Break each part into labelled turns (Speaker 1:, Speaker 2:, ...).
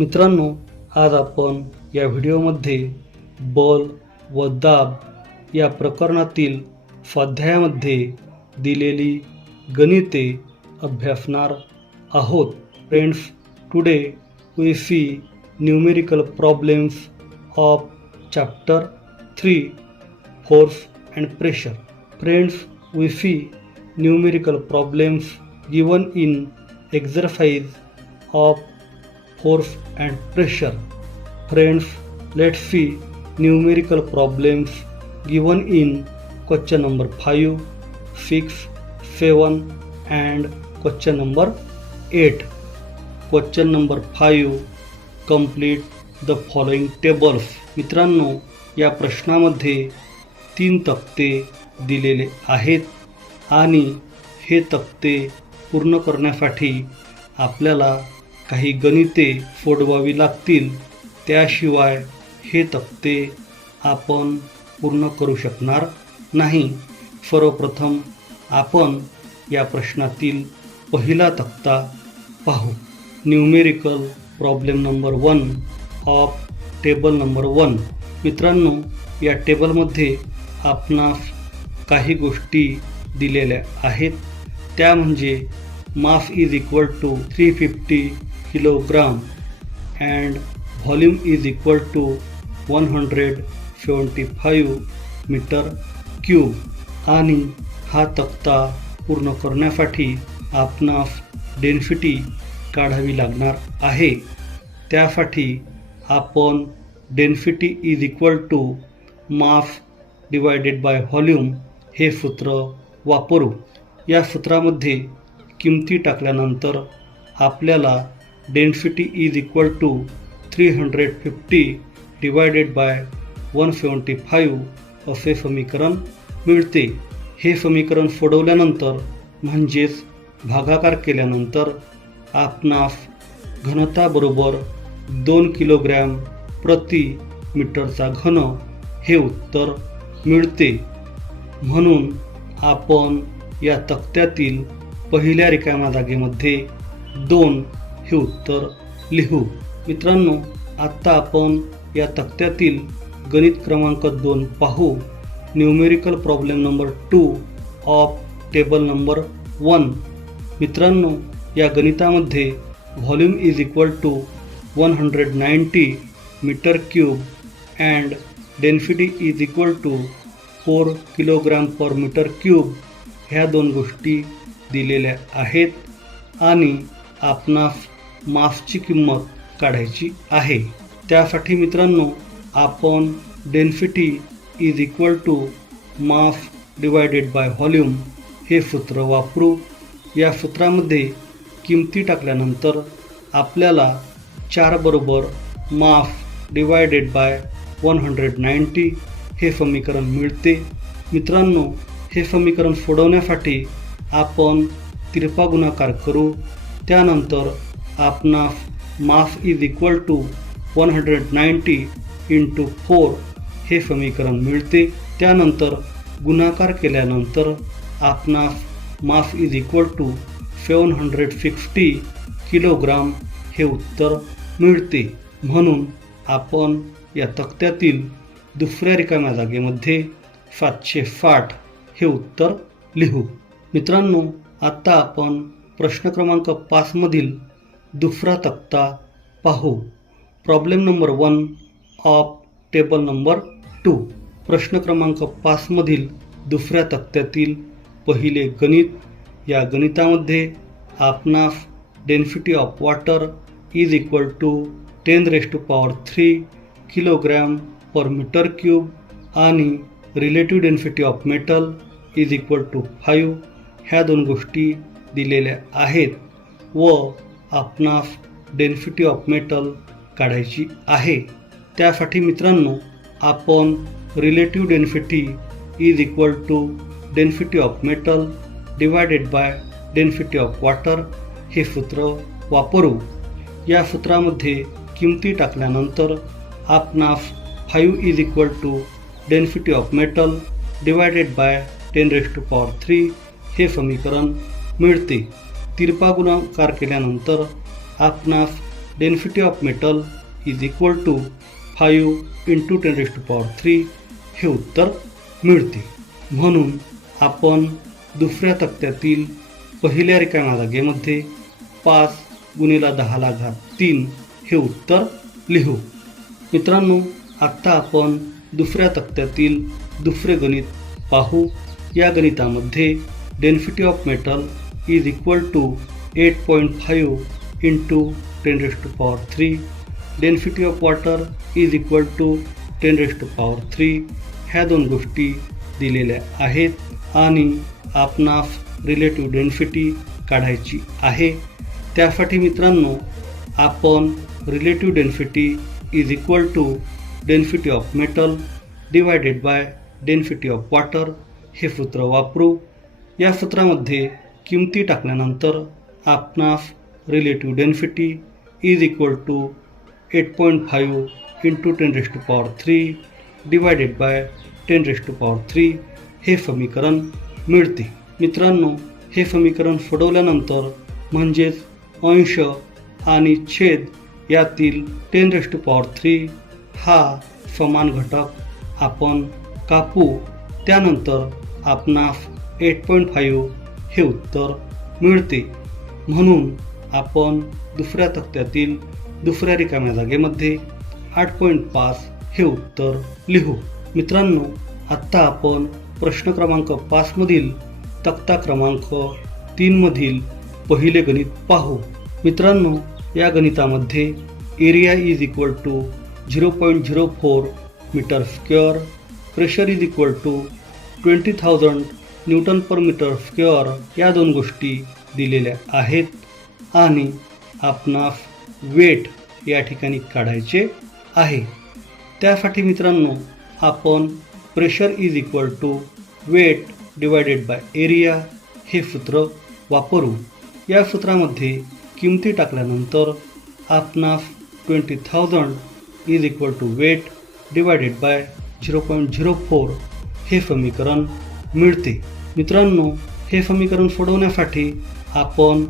Speaker 1: मित्रांनो आज आपण या व्हिडिओमध्ये बल व दाब या प्रकरणातील स्वाध्यायामध्ये दिलेली गणिते अभ्यासणार आहोत. Friends today we see numerical problems of chapter three force and pressure friends we see numerical problems given in exercise of force and pressure friends let see numerical problems given in question number five six seven and question number eight question number five complete the following tables मित्रांनो या प्रश्नामध्ये तीन तक्ते दिलेले आहेत आणि हे तक्ते पूर्ण करण्यासाठी आपल्याला काही गणिते फोडवावी लागतील त्याशिवाय हे तक्ते आपण पूर्ण करू शकणार नाही. सर्वप्रथम आपण या प्रश्नातील पहिला तक्ता पाहू. Numerical problem number one of table number one मित्रांनो या टेबलमध्ये आपणास काही गोष्टी दिलेल्या आहेत. त्या म्हणजे mass is equal to three fifty kilogram and volume is equal to one hundred seventy five metre cube आणि हा तक्ता पूर्ण करण्यासाठी आपणास डेन्सिटी काढावी लागणार आहे. त्यासाठी आपण density is equal to mass divided by volume हे सूत्र वापरू. या सूत्रामध्ये किमती टाकल्यानंतर आपल्याला density is equal to three hundred fifty divided by one seventy five असे समीकरण मिळते. हे समीकरण सोडवल्यानंतर म्हणजेच भागाकार केल्यानंतर आपणास घनताबरोबर दोन किलोग्रॅम प्रति मीटरचा घन हे उत्तर मिळते. म्हणून आपण या तक्त्यातील पहिल्या रिकाम्या जागेमध्ये दोन हे उत्तर लिहू. मित्रांनो आत्ता आपण या तक्त्यातील गणित क्रमांक दोन पाहू. Numerical problem number two of table number one मित्रांनो या गणितामध्ये volume is equal to one hundred ninety metre cube and density is equal to four kilogram per metre cube ह्या दोन गोष्टी दिलेल्या आहेत. आणि आपणास मास्कची किंमत काढायची आहे. त्यासाठी मित्रांनो आपण density is equal to mass divided by volume हे सूत्र वापरू. या सूत्रामध्ये किमती टाकल्यानंतर आपल्याला चार बरोबर mass divided by one hundred ninety हे समीकरण मिळते. मित्रांनो हे समीकरण सोडवण्यासाठी आपण तिरपा गुणाकार करू. त्यानंतर आपणास mass is equal to one hundred ninety into four हे समीकरण मिळते. त्यानंतर गुणाकार केल्यानंतर आपणास mass is equal to seven hundred sixty kilogram हे उत्तर मिळते. म्हणून आपण या तक्त्यातील दुसऱ्या रिकाम्या जागेमध्ये सातशे साठ हे उत्तर लिहू. मित्रांनो आत्ता आपण प्रश्न क्रमांक पाचमधील दुसरा तक्ता पाहू. Problem number one of table number two प्रश्न क्रमांक पाचमधील दुसऱ्या तक्त्यातील पहिले गणित. या गणितामध्ये आपणास density of water is equal to ten raise to power three kilogram per metre cube आणि relative density of metal is equal to five ह्या दोन गोष्टी दिलेल्या आहेत. व आपणास डेन्सिटी ऑफ मेटल काढायची आहे. त्यासाठी मित्रांनो आपण relative density is equal to density of metal divided by density of water हे सूत्र वापरू. या सूत्रामध्ये किमती टाकल्यानंतर आपणास five is equal to density of metal divided by ten raise to power three हे समीकरण मिळते. तिरपा गुणाकार केल्यानंतर आपणास density of metal is equal to five into ten raise to power three हे उत्तर मिळते. म्हणून आपण दुसऱ्या तक्त्यातील पहिल्या रिकाम्या जागेमध्ये पाच गुणिला दहाला घात तीन हे उत्तर लिहू. मित्रांनो आत्ता आपण दुसऱ्या तक्त्यातील दुसरे गणित पाहू. या गणितामध्ये density of metal is equal to eight point five into ten raise to power three density of water is equal to ten raise to power three ह्या दोन गोष्टी दिलेल्या आहेत आणि आपणास रिलेटिव्ह डेन्सिटी काढायची आहे त्यासाठी मित्रांनो आपण relative density is equal to density of metal divided by density of water हे सूत्र वापरू या सूत्रामध्ये किमती टाकल्यानंतर आपणास relative density is equal to eight point five into ten raise to power three divided by ten raise to power three हे समीकरण मिळते. मित्रांनो हे समीकरण सोडवल्यानंतर म्हणजेच अंश आणि छेद यातील ten raise to power three हा समान घटक आपण कापू. त्यानंतर आपणास एट पॉईंट फाईव्ह हे उत्तर मिळते. म्हणून आपण दुसऱ्या तक्त्यातील दुसऱ्या रिकाम्या जागेमध्ये आठ पॉईंट पाच हे उत्तर लिहू. मित्रांनो आत्ता आपण प्रश्न क्रमांक पाचमधील तक्ता क्रमांक तीनमधील पहिले गणित पाहू. मित्रांनो या गणितामध्ये area is equal to zero point zero four metre square pressure is equal to twenty thousand newton per metre square या दोन गोष्टी दिलेल्या आहेत आणि आपणास वेट या ठिकाणी काढायचे आहे. त्यासाठी मित्रांनो आपण pressure is equal to weight divided by area हे सूत्र वापरू. या सूत्रामध्ये किमती टाकल्यानंतर आपणास twenty thousand is equal to weight divided by zero point zero four हे समीकरण मिळते. मित्रांनो हे समीकरण सोडवण्यासाठी आपण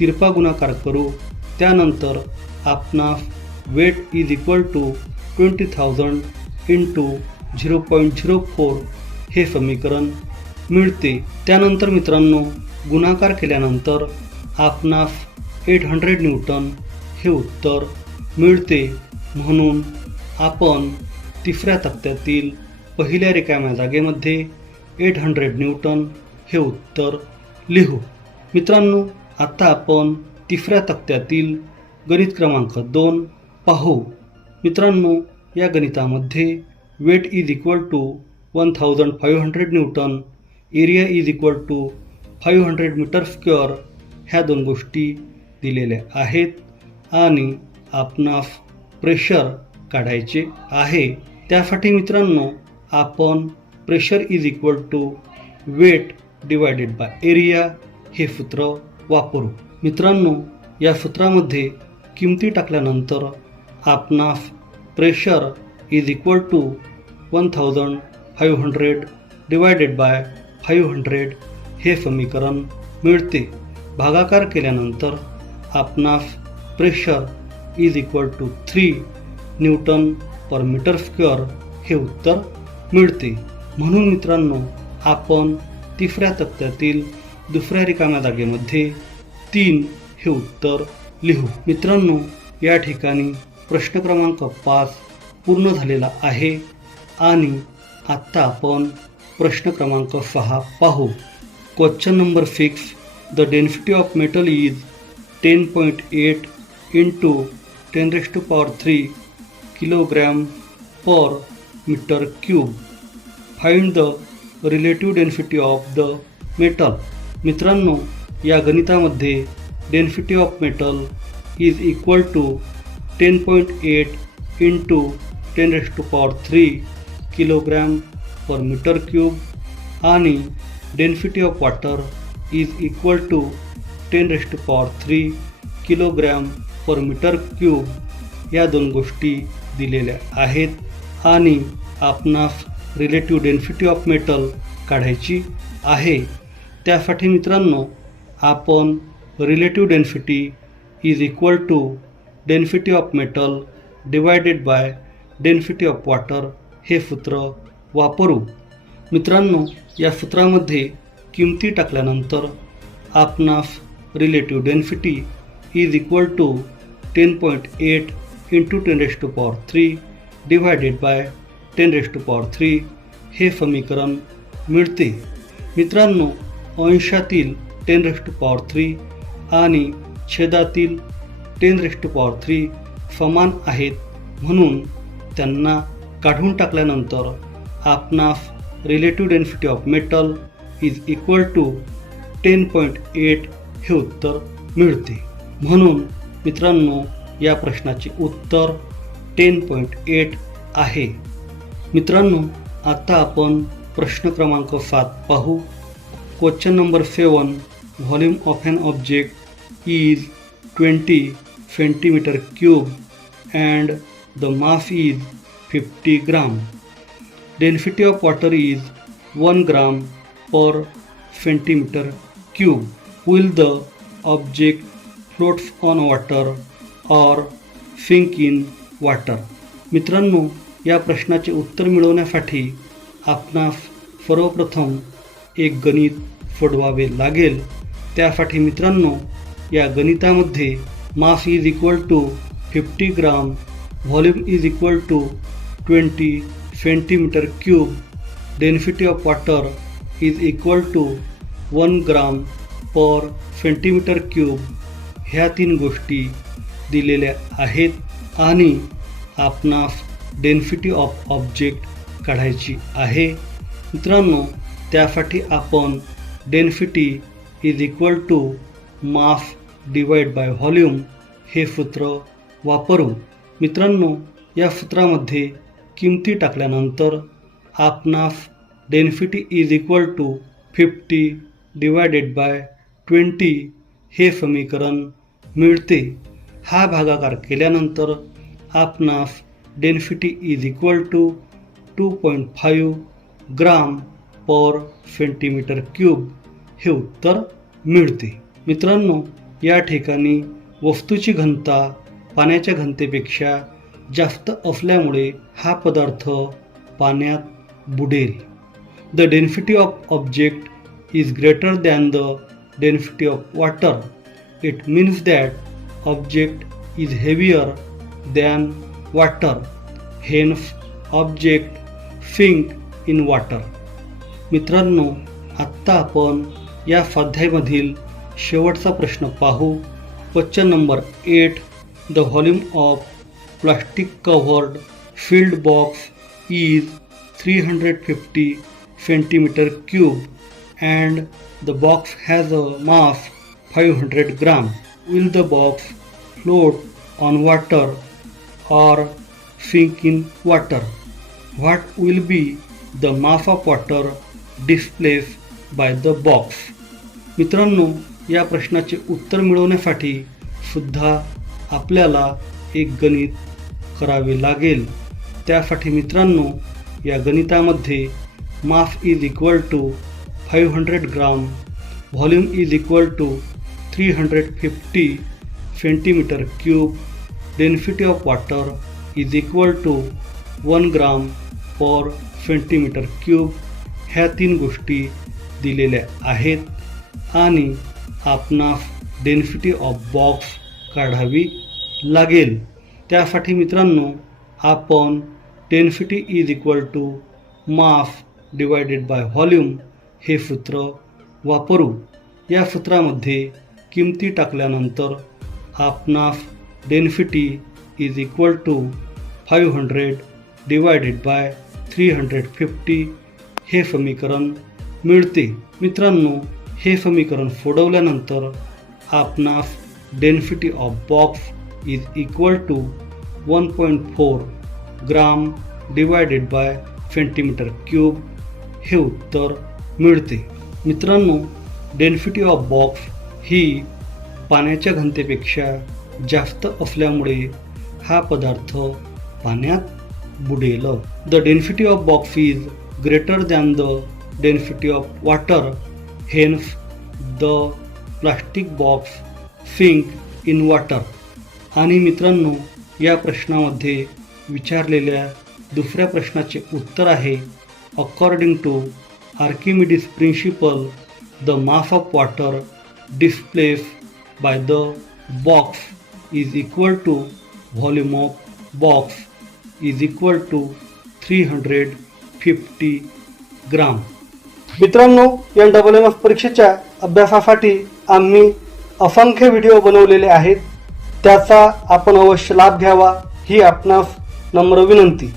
Speaker 1: तिरपा गुणाकार करू. त्यानंतर आपणास weight is equal to twenty thousand into zero point zero four हे समीकरण मिळते. त्यानंतर मित्रांनो गुणाकार केल्यानंतर आपणास एट हंड्रेड न्यूटन हे उत्तर मिळते. म्हणून आपण तिसऱ्या तक्त्यातील पहिल्या रिकाम्या जागेमध्ये एट हंड्रेड न्यूटन हे उत्तर लिहू. मित्रांनो आत्ता आपण तिसऱ्या तक्त्यातील गणित क्रमांक दोन पाहू. मित्रांनो या गणितामध्ये weight is equal to one thousand five hundred newton area is equal to five hundred metre square ह्या दोन गोष्टी दिलेल्या आहेत आणि आपणास प्रेशर काढायचे आहे. त्यासाठी मित्रांनो आपण pressure is equal to weight divided by area हे सूत्र वापरू. मित्रांनो या सूत्रामध्ये किमती टाकल्यानंतर आपणास pressure is equal to one thousand five hundred divided by five hundred हे समीकरण मिळते. भागाकार केल्यानंतर आपणास pressure is equal to three newton per metre square हे उत्तर मिळते. म्हणून मित्रांनो आपण तिसऱ्या तक्त्यातील दुसऱ्या रिकाम्या जागेमध्ये तीन हे उत्तर लिहू. मित्रांनो या ठिकाणी प्रश्न क्रमांक पाच पूर्ण झालेला आहे आणि आत्ता आपण प्रश्न क्रमांक सहा पाहू. Question number six the density of metal is ten point eight into ten raise to power three kilogram per metre cube find the relative density of the metal मित्रांनो या गणितामध्ये density of metal is equal to ten point eight into ten raise to power three kilogram per metre cube आणि density of water is equal to ten raise to power three kilogram per metre cube या दोन गोष्टी दिलेल्या आहेत आणि आपणास relative density of metal काढायची आहे. त्यासाठी मित्रांनो आपण relative density is equal to density of metal divided by density of water हे सूत्र वापरू. मित्रांनो या सूत्रामध्ये किमती टाकल्यानंतर आपणास relative density is equal to ten point eight into ten to power three divided by ten raise to power three हे समीकरण मिळते. मित्रांनो अंशातील ten raise to power three आणि छेदातील ten raise to power three समान आहेत म्हणून त्यांना काढून टाकल्यानंतर आपणास relative density of metal is equal to ten point eight हे उत्तर मिळते. म्हणून मित्रांनो या प्रश्नाचे उत्तर टेन पॉईंट एट आहे. मित्रांनो, आता आपण प्रश्न क्रमांक सात पाहू. Question number seven, volume of an object is twenty centimetre cube and the mass is fifty gram. Density of water is one gram per centimetre cube. Will the object floats on water or sink in water? मित्रांनो या प्रश्नाचे उत्तर मिळवण्यासाठी आपणास सर्वप्रथम एक गणित सोडवावे लागेल. त्यासाठी मित्रांनो या गणितामध्ये mass is equal to fifty gram volume is equal to twenty centimetre cube density of water is equal to one gram per centimetre cube ह्या तीन गोष्टी दिलेल्या आहेत आणि आपणास डेन्सिटी ऑफ ऑब्जेक्ट काढायची आहे. मित्रांनो त्यासाठी आपण density is equal to mass divide by volume हे सूत्र वापरू. मित्रांनो या सूत्रामध्ये किमती टाकल्यानंतर आपणास density is equal to fifty divided by twenty हे समीकरण मिळते. हा भागाकार केल्यानंतर आपणास density is equal to two point five gram per centimetre cube हे उत्तर मिळते. मित्रांनो या ठिकाणी वस्तूची घनता पाण्याच्या घनतेपेक्षा जास्त असल्यामुळे हा पदार्थ पाण्यात बुडेल. The density of object is greater than the density of water it means that object is heavier than water hence object sink in water मित्रांनो आत्ता आपण या स्वाध्यायमधील शेवटचा प्रश्न पाहू. Question number eight the volume of plastic covered sealed box is three hundred fifty centimetre cube and the box has a mass five hundred gram. Will the box float on water? Or sink in water. What will be the mass of water displaced by the box? मित्रांनो या प्रश्नाचे उत्तर मिळवण्यासाठी सुद्धा आपल्याला एक गणित करावे लागेल त्यासाठी मित्रांनो या गणितामध्ये mass is equal to five hundred gram volume is equal to three hundred fifty centimetre cube density of water is equal to 1 gram per centimetre cube ह्या तीन गोष्टी दिलेल्या आहेत आणि आपणास डेन्सिटी ऑफ बॉक्स काढावी लागेल. त्यासाठी मित्रांनो आपण density is equal to mass divided by volume हे सूत्र वापरू. या सूत्रामध्ये किमती टाकल्यानंतर आपणास density is equal to five hundred divided by three hundred fifty हे समीकरण मिळते. मित्रांनो हे समीकरण सोडवल्यानंतर आपणास density of box is equal to one point four gram divided by centimetre cube हे उत्तर मिळते. मित्रांनो डेन्सिटी ऑफ बॉक्स ही पाण्याच्या घनतेपेक्षा जास्त असल्यामुळे हा पदार्थ पाण्यात बुडेल. The density of box is greater than the density of water hence the plastic box sink in water आणि मित्रांनो या प्रश्नामध्ये विचारलेल्या दुसऱ्या प्रश्नाचे उत्तर आहे according to Archimedes principle the mass of water displace by the box is equal to volume of box is equal to three hundred fifty gram मित्रांनो या डबल एम एफ परीक्षेच्या अभ्यासासाठी आम्ही असंख्य व्हिडिओ बनवलेले आहेत. त्याचा आपण अवश्य लाभ घ्यावा. ही आपणास नम्र विनंती.